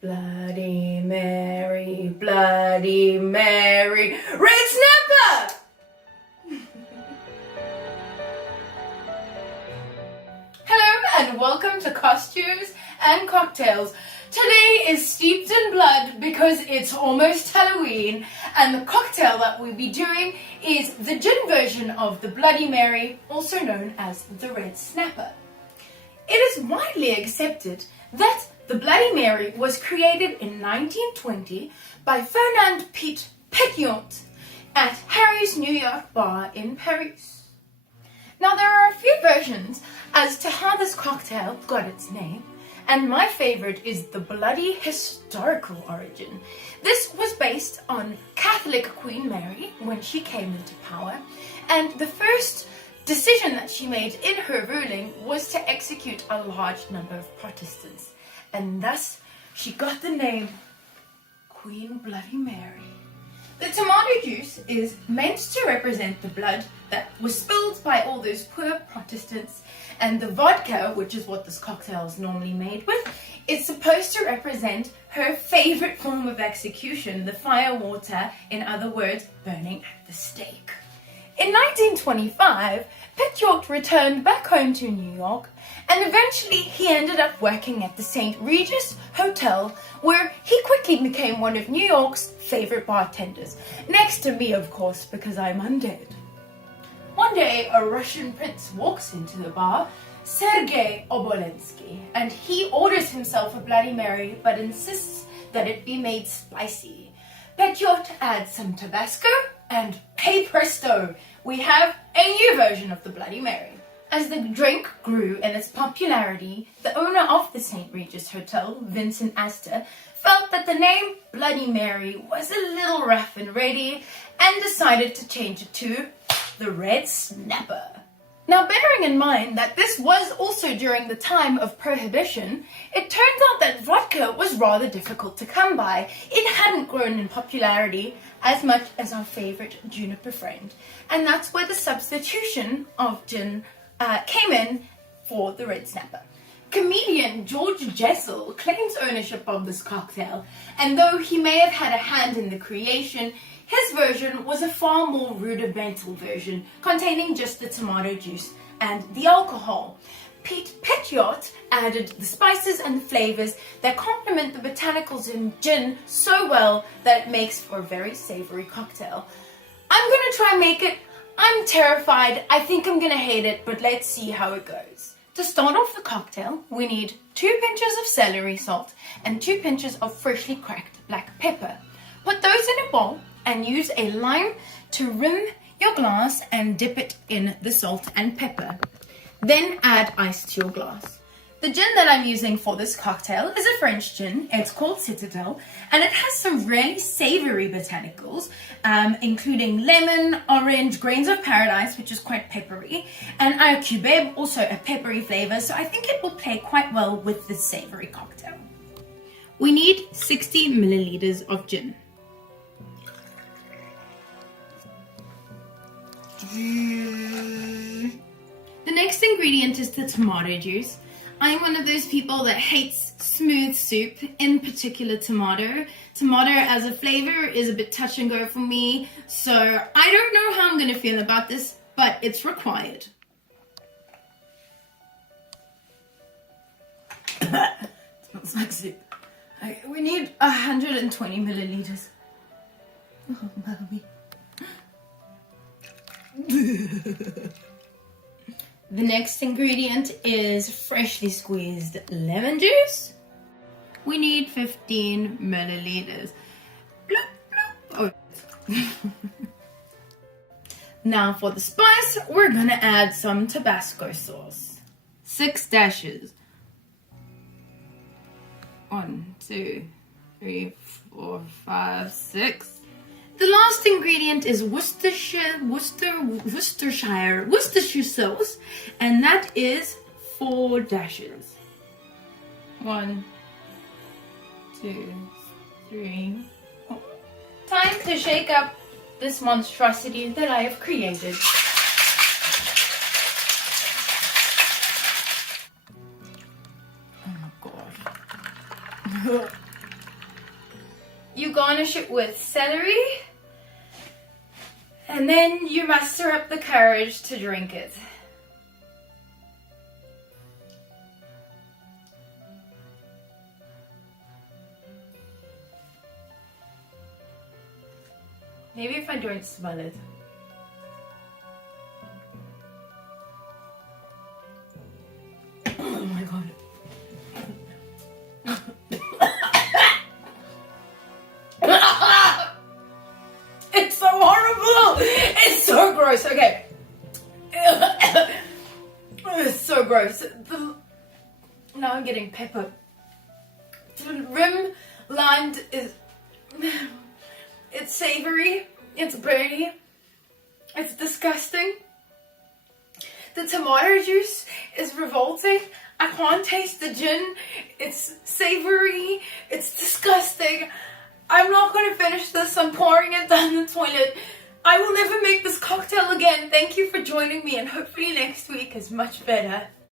Bloody Mary, Bloody Mary, Red Snapper! Hello and welcome to Costumes and Cocktails. Today is steeped in blood because it's almost Halloween, and the cocktail that we'll be doing is the gin version of the Bloody Mary, also known as the Red Snapper. It is widely accepted that the Bloody Mary was created in 1920 by Fernand Piet Petillot at Harry's New York bar in Paris. Now there are a few versions as to how this cocktail got its name, and my favorite is the bloody historical origin. This was based on Catholic Queen Mary when she came into power, and the first decision that she made in her ruling was to execute a large number of Protestants, and thus she got the name Queen Bloody Mary. The tomato juice is meant to represent the blood that was spilled by all those poor Protestants, and the vodka, which is what this cocktail is normally made with, is supposed to represent her favorite form of execution, the fire water, in other words, burning at the stake. In 1925, Petillot returned back home to New York, and eventually he ended up working at the St. Regis Hotel, where he quickly became one of New York's favorite bartenders. Next to me, of course, because I'm undead. One day, a Russian prince walks into the bar, Sergei Obolensky, and he orders himself a Bloody Mary, but insists that it be made spicy. Petillot adds some Tabasco, and hey presto, we have a new version of the Bloody Mary. As the drink grew in its popularity, the owner of the St. Regis Hotel, Vincent Astor, felt that the name Bloody Mary was a little rough and ready and decided to change it to the Red Snapper. Now, bearing in mind that this was also during the time of Prohibition, it turns out that vodka was rather difficult to come by. It hadn't grown in popularity as much as our favorite juniper friend, and that's where the substitution of gin came in for the Red Snapper. Comedian George Jessel claims ownership of this cocktail, and though he may have had a hand in the creation, his version was a far more rudimental version, containing just the tomato juice and the alcohol. Piet Petillot added the spices and flavors that complement the botanicals in gin so well that it makes for a very savory cocktail. I'm gonna try and make it. I'm terrified. I think I'm gonna hate it, but let's see how it goes. To start off the cocktail, we need 2 pinches of celery salt and 2 pinches of freshly cracked black pepper. Put those in a bowl and use a lime to rim your glass and dip it in the salt and pepper. Then add ice to your glass. The gin that I'm using for this cocktail is a French gin. It's called Citadel, and it has some really savory botanicals, including lemon, orange, grains of paradise, which is quite peppery, and Ayakubeb, also a peppery flavor, so I think it will play quite well with this savory cocktail. We need 60 milliliters of gin. The next ingredient is the tomato juice. I'm one of those people that hates smooth soup, in particular tomato. Tomato as a flavor is a bit touch and go for me, so I don't know how I'm going to feel about this, but it's required. Smells like soup. We need 120 milliliters. Oh, mommy. The next ingredient is freshly squeezed lemon juice. We need 15 milliliters. Bloop, bloop. Oh. Now for the spice, we're gonna add some Tabasco sauce. 6 dashes. 1, 2, 3, 4, 5, 6. The last ingredient is Worcestershire sauce, and that is 4 dashes. 1, 2, 3, 4. Time to shake up this monstrosity that I have created. Oh my god. You garnish it with celery, and then you muster up the courage to drink it. Maybe if I don't smell it. Oh my god. It's so horrible! It's so gross. Okay. It's so gross. Now I'm getting pepper. The rim lined is... It's savory, it's burny, it's disgusting. The tomato juice is revolting. I can't taste the gin. It's savory, it's disgusting. I'm not going to finish this. I'm pouring it down the toilet. I will never make this cocktail again. Thank you for joining me, and hopefully next week is much better.